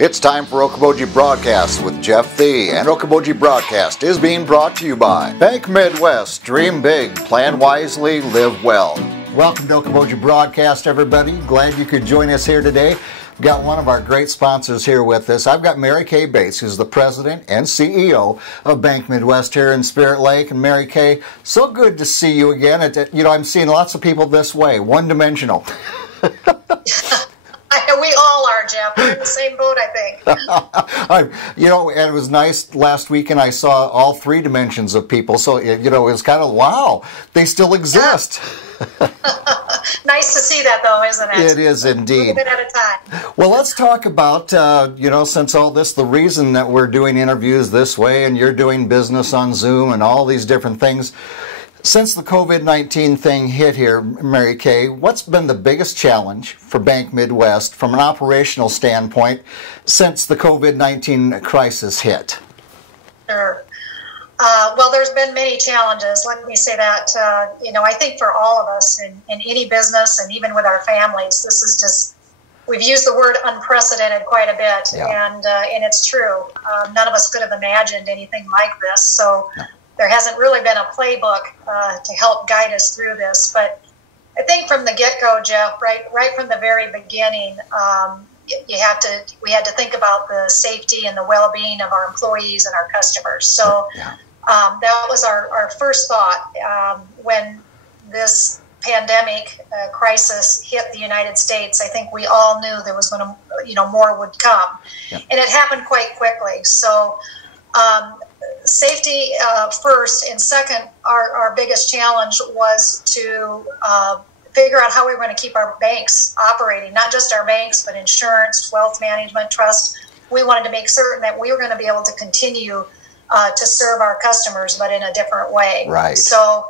It's time for Okoboji Broadcast with Jeff Thee, and Okoboji Broadcast is being brought to you by Bank Midwest. Dream big, plan wisely, live well. Welcome to Okoboji Broadcast, everybody. Glad you could join us here today. We've got one of our great sponsors here with us. I've got Mary Kay Bates, who's the president and CEO of Bank Midwest here in Spirit Lake. And Mary Kay, so good to see you again. I'm seeing lots of people this way, one-dimensional. We all are, Jeff. We're in the same boat, I think. And it was nice last weekend. I saw all three dimensions of people. So, it was kind of, wow, they still exist. Yeah. Nice to see that, though, isn't it? It is indeed. A bit at a time. Well, let's talk about, since all this, the reason that we're doing interviews this way and you're doing business on Zoom and all these different things. Since the COVID-19 thing hit here, Mary Kay, what's been the biggest challenge for Bank Midwest from an operational standpoint since the COVID-19 crisis hit? Sure. Well, there's been many challenges. Let me say that. I think for all of us in any business and even with our families, this is just, we've used the word unprecedented quite a bit, yeah. And it's true. None of us could have imagined anything like this. So. No. There hasn't really been a playbook to help guide us through this, but I think from the get-go, Jeff, right from the very beginning, we had to think about the safety and the well-being of our employees and our customers. So that was our first thought when this pandemic crisis hit the United States. I think we all knew there was going to, more would come, and it happened quite quickly. So. Safety first, and second, our biggest challenge was to figure out how we were going to keep our banks operating, not just our banks, but insurance, wealth management, trust. We wanted to make certain that we were going to be able to continue to serve our customers, but in a different way. Right. So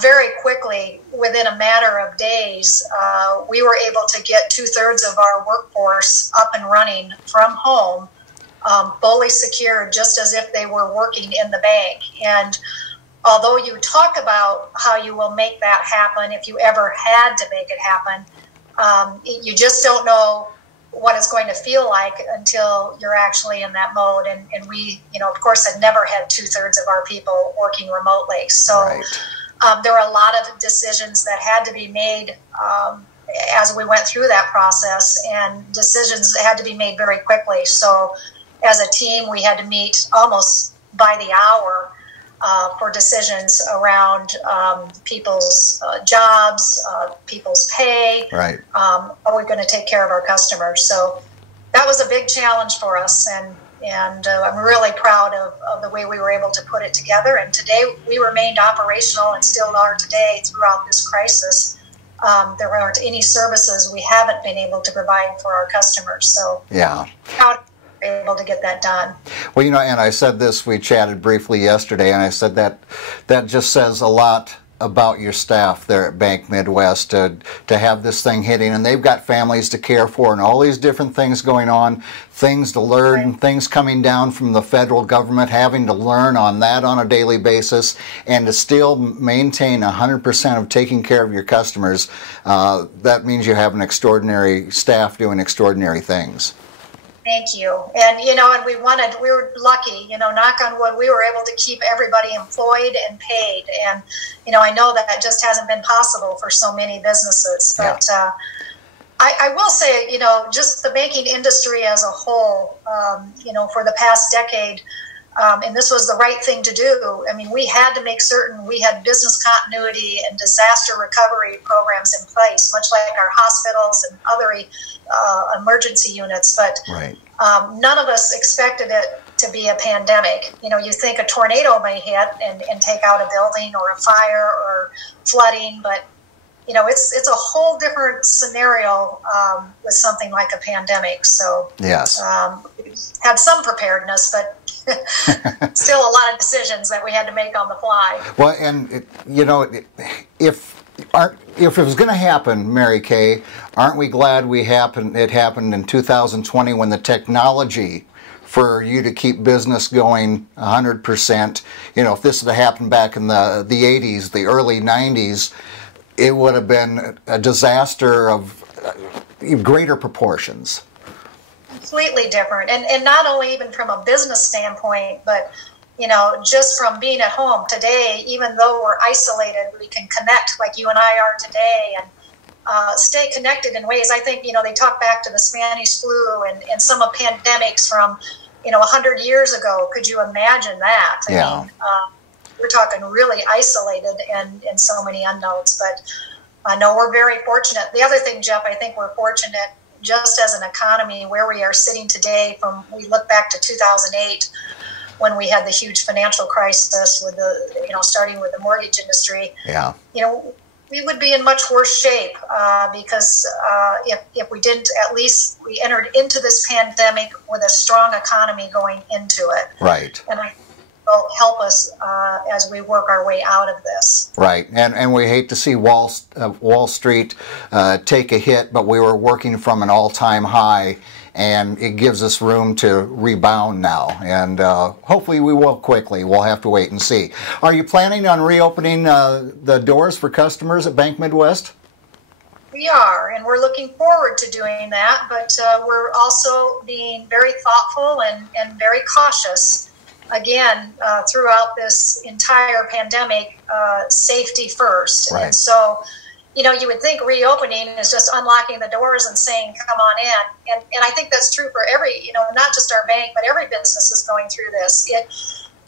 very quickly, within a matter of days, we were able to get 2/3 of our workforce up and running from home, fully secured, just as if they were working in the bank. And although you talk about how you will make that happen, if you ever had to make it happen, you just don't know what it's going to feel like until you're actually in that mode. And we, of course, had never had 2/3 of our people working remotely. So there were a lot of decisions that had to be made as we went through that process, and decisions that had to be made very quickly. So as a team, we had to meet almost by the hour for decisions around people's jobs, people's pay. Right. Are we going to take care of our customers? So that was a big challenge for us, and I'm really proud of the way we were able to put it together. And today we remained operational and still are today throughout this crisis. There aren't any services we haven't been able to provide for our customers. So proud able to get that done. Well, and I said this, we chatted briefly yesterday, and I said that just says a lot about your staff there at Bank Midwest to have this thing hitting, and they've got families to care for and all these different things going on, things to learn, things coming down from the federal government, having to learn on that on a daily basis, and to still maintain 100% of taking care of your customers. That means you have an extraordinary staff doing extraordinary things. Thank you. And, and we were lucky, knock on wood, we were able to keep everybody employed and paid. And, I know that just hasn't been possible for so many businesses. But I will say, just the banking industry as a whole, for the past decade, and this was the right thing to do. I mean, we had to make certain we had business continuity and disaster recovery programs in place, much like our hospitals and other emergency units. But none of us expected it to be a pandemic. You think a tornado may hit and take out a building, or a fire, or flooding, but it's a whole different scenario with something like a pandemic. So yes, had some preparedness, but still a lot of decisions that we had to make on the fly. Well, and if it was going to happen, Mary Kay, aren't we glad it happened in 2020 when the technology for you to keep business going 100%, if this had happened back in the 80s, the early 90s, it would have been a disaster of greater proportions. Completely different. And not only even from a business standpoint, but, just from being at home today, even though we're isolated, we can connect like you and I are today and stay connected in ways. I think, they talk back to the Spanish flu and some of pandemics from, 100 years ago. Could you imagine that? I mean, we're talking really isolated and so many unknowns. But no, we're very fortunate. The other thing, Jeff, I think we're fortunate just as an economy where we are sitting today. We look back to 2008 when we had the huge financial crisis with starting with the mortgage industry. Yeah. We would be in much worse shape because if we didn't, at least we entered into this pandemic with a strong economy going into it. Right. And I think it will help us as we work our way out of this. Right. And we hate to see Wall Street take a hit, but we were working from an all-time high, and it gives us room to rebound now. And hopefully we will quickly. We'll have to wait and see. Are you planning on reopening the doors for customers at Bank Midwest? We are, and we're looking forward to doing that, but we're also being very thoughtful and very cautious. Again, throughout this entire pandemic, safety first. Right. And so, you would think reopening is just unlocking the doors and saying, come on in. And I think that's true for every, not just our bank, but every business is going through this.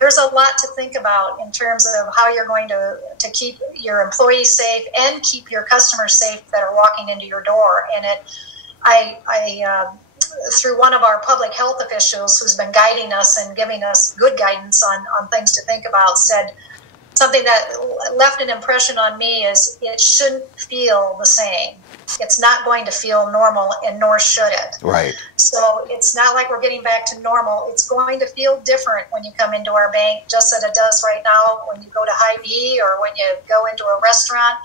There's a lot to think about in terms of how you're going to keep your employees safe and keep your customers safe that are walking into your door. And through one of our public health officials who's been guiding us and giving us good guidance on things to think about, said something that left an impression on me is it shouldn't feel the same. It's not going to feel normal, and nor should it. Right. So it's not like we're getting back to normal. It's going to feel different when you come into our bank, just as it does right now when you go to Hy-Vee or when you go into a restaurant.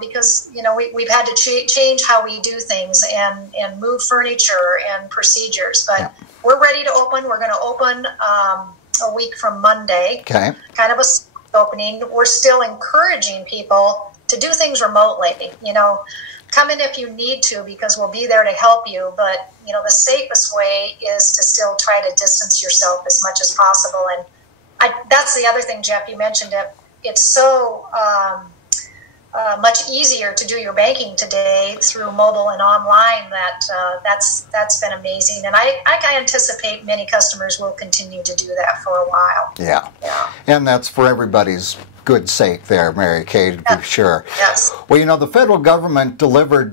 Because we've had to change how we do things and move furniture and procedures. But we're ready to open. We're going to open a week from Monday. Okay. Kind of a opening. We're still encouraging people to do things remotely. Come in if you need to because we'll be there to help you. But the safest way is to still try to distance yourself as much as possible. And that's the other thing, Jeff. You mentioned it. It's so much easier to do your banking today through mobile and online. That's been amazing, and I anticipate many customers will continue to do that for a while. Yeah. And that's for everybody's good sake there, Mary Kay, to be sure. Yes. Well, the federal government delivered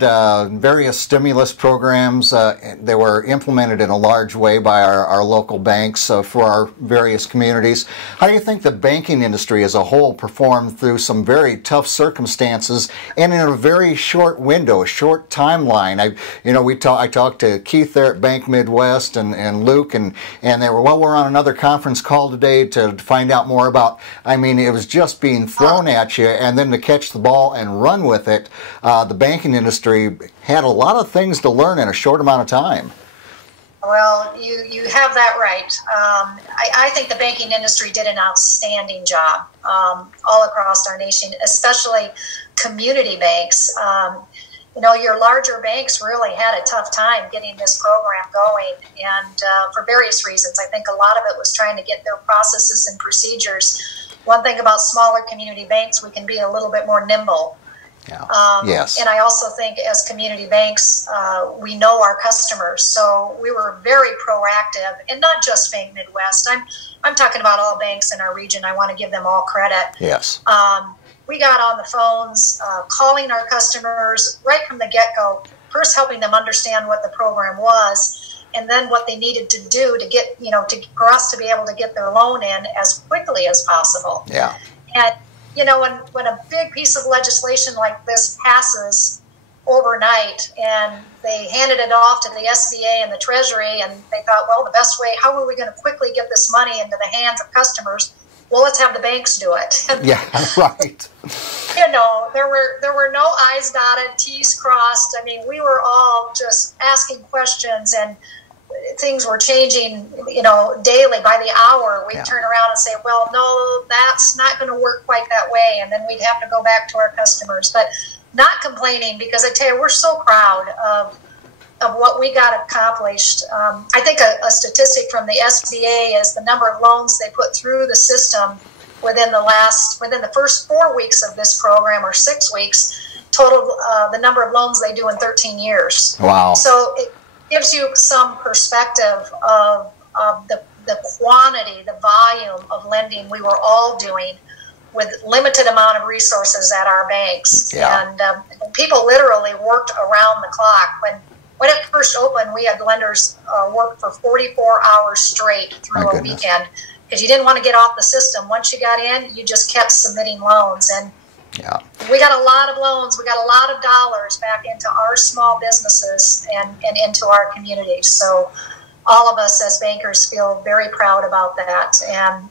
various stimulus programs. They were implemented in a large way by our local banks for our various communities. How do you think the banking industry as a whole performed through some very tough circumstances and in a very short window, a short timeline? I talked to Keith there at Bank Midwest and Luke, and they were, we're on another conference call today to find out more about, it was just being thrown at you, and then to catch the ball and run with it. The banking industry had a lot of things to learn in a short amount of time. Well, you have that right. I think the banking industry did an outstanding job all across our nation, especially community banks. Your larger banks really had a tough time getting this program going, and for various reasons. I think a lot of it was trying to get their processes and procedures. One thing about smaller community banks, we can be a little bit more nimble. Yeah. Yes. And I also think as community banks, we know our customers. So we were very proactive, and not just Bank Midwest. I'm talking about all banks in our region. I want to give them all credit. Yes. We got on the phones, calling our customers right from the get-go, first helping them understand what the program was, and then what they needed to do to get, for us to be able to get their loan in as quickly as possible. Yeah. And, when a big piece of legislation like this passes overnight and they handed it off to the SBA and the Treasury, and they thought, well, the best way, how are we going to quickly get this money into the hands of customers? Well, let's have the banks do it. Yeah, right. There were no I's dotted, T's crossed. We were all just asking questions, and things were changing, daily by the hour. We'd turn around and say, well, no, that's not going to work quite that way. And then we'd have to go back to our customers, but not complaining, because I tell you, we're so proud of of what we got accomplished, I think a statistic from the SBA is the number of loans they put through the system within the first 4 weeks of this program, or 6 weeks, total the number of loans they do in 13 years. Wow. So it gives you some perspective of the quantity, the volume of lending we were all doing with limited amount of resources at our banks. Yeah. And people literally worked around the clock. When it first opened, we had lenders work for 44 hours straight through a weekend, because you didn't want to get off the system. Once you got in, you just kept submitting loans. And we got a lot of loans. We got a lot of dollars back into our small businesses and into our communities. So all of us as bankers feel very proud about that.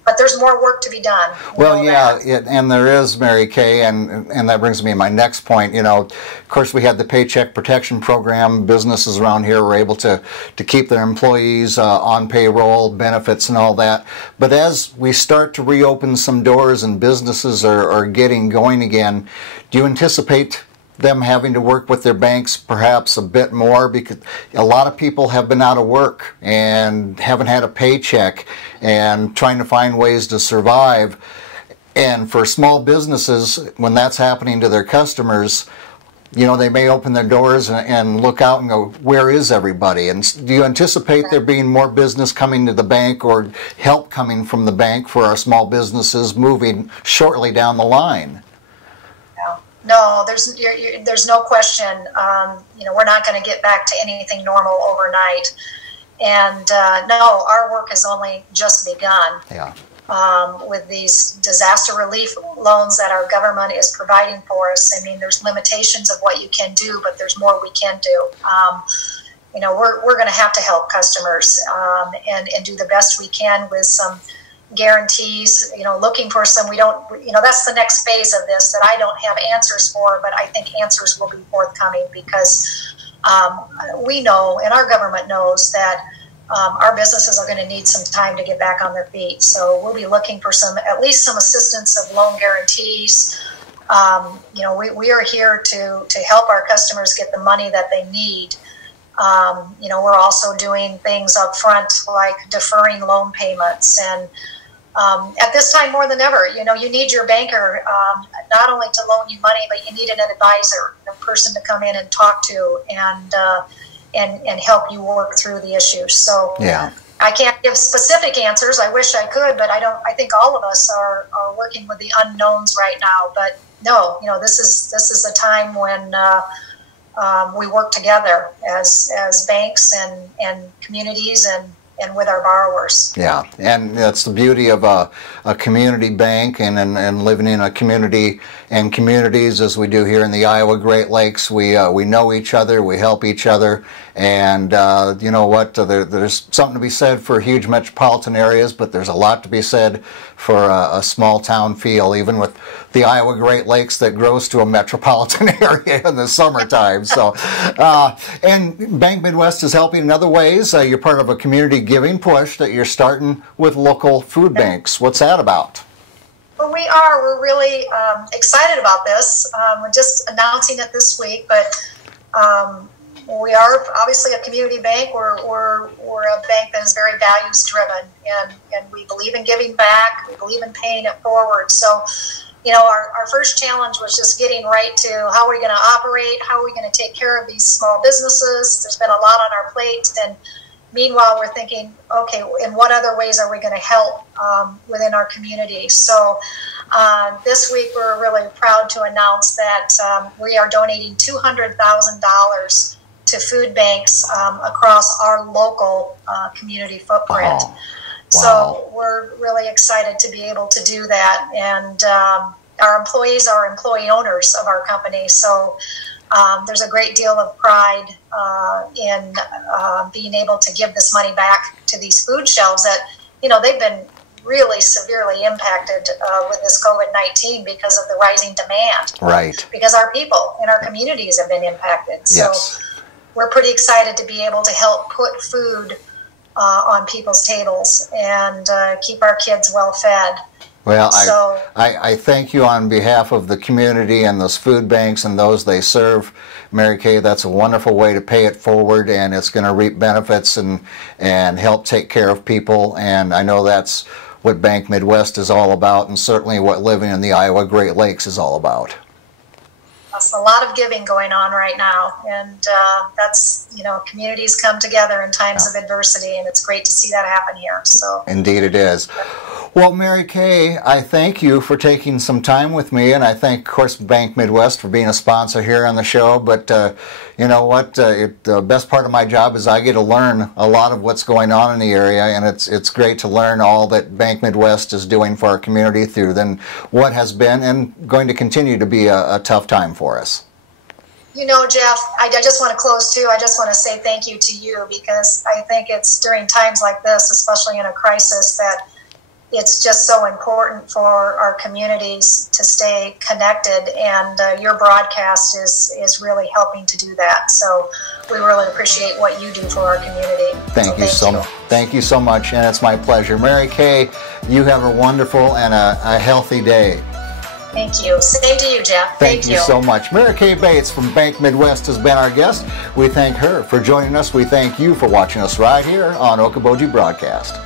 But there's more work to be done. Well, yeah, and there is, Mary Kay, and that brings me to my next point. You know, of course, we had the Paycheck Protection Program. Businesses around here were able to keep their employees on payroll, benefits, and all that. But as we start to reopen some doors and businesses are getting going again, do you anticipate them having to work with their banks perhaps a bit more, because a lot of people have been out of work and haven't had a paycheck and trying to find ways to survive? And for small businesses, when that's happening to their customers, you know, they may open their doors and look out and go, where is everybody? And do you anticipate there being more business coming to the bank, or help coming from the bank for our small businesses moving shortly down the line? No, there's no question. You know, we're not going to get back to anything normal overnight. And no, our work has only just begun. Yeah. With these disaster relief loans that our government is providing for us. I mean, there's limitations of what you can do, but there's more we can do. You know, we're going to have to help customers and do the best we can with some guarantees, you know, looking for some, that's the next phase of this that I don't have answers for, but I think answers will be forthcoming, because we know, and our government knows, that our businesses are going to need some time to get back on their feet. So we'll be looking for at least some assistance of loan guarantees. You know, we are here to help our customers get the money that they need. You know, we're also doing things up front like deferring loan payments. And at this time more than ever, you know, you need your banker not only to loan you money, but you need an advisor, a person to come in and talk to and help you work through the issues. So yeah. I can't give specific answers. I wish I could, but I think all of us are working with the unknowns right now. But no, you know, this is a time when we work together as banks and communities and with our borrowers. Yeah, and that's the beauty of a community bank and living in a community and communities as we do here in the Iowa Great Lakes. We know each other, we help each other, and you know what, there's something to be said for huge metropolitan areas, but there's a lot to be said for a small town feel, even with the Iowa Great Lakes that grows to a metropolitan area in the summertime. So, and Bank Midwest is helping in other ways. You're part of a community giving push that you're starting with local food banks. What's that about? Well, we're really excited about this. We're just announcing it this week, but we are obviously a community bank. We're a bank that is very values driven, and we believe in giving back. We believe in paying it forward. So, you know, our first challenge was just getting right to how are we going to operate, how are we going to take care of these small businesses. There's been a lot on our plate, and meanwhile, we're thinking, okay, in what other ways are we going to help within our community? So this week, we're really proud to announce that we are donating $200,000 to food banks across our local community footprint. Oh, wow. So we're really excited to be able to do that. And our employees are employee owners of our company. So there's a great deal of pride in being able to give this money back to these food shelves that, you know, they've been really severely impacted with this COVID-19 because of the rising demand. Right. Because our people in our communities have been impacted. So yes. We're pretty excited to be able to help put food on people's tables and keep our kids well fed. Well, So, I thank you on behalf of the community and those food banks and those they serve, Mary Kay. That's a wonderful way to pay it forward, and it's going to reap benefits and help take care of people. And I know that's what Bank Midwest is all about, and certainly what living in the Iowa Great Lakes is all about. there's a lot of giving going on right now, and that's, communities come together in times of adversity, and it's great to see that happen here. So Indeed it is. Well, Mary Kay, I thank you for taking some time with me, and I thank, of course, Bank Midwest for being a sponsor here on the show. But you know what? The best part of my job is I get to learn a lot of what's going on in the area, and it's great to learn all that Bank Midwest is doing for our community through then what has been and going to continue to be a tough time for us. Jeff, I just want to close too. I just want to say thank you to you, because I think it's during times like this, especially in a crisis, that it's just so important for our communities to stay connected, and your broadcast is really helping to do that. So we really appreciate what you do for our community. Thank you so much, and it's my pleasure. Mary Kay, you have a wonderful and a healthy day. Thank you. Same to you, Jeff. Thank you so much. Mary Kay Bates from Bank Midwest has been our guest. We thank her for joining us. We thank you for watching us right here on Okoboji Broadcast.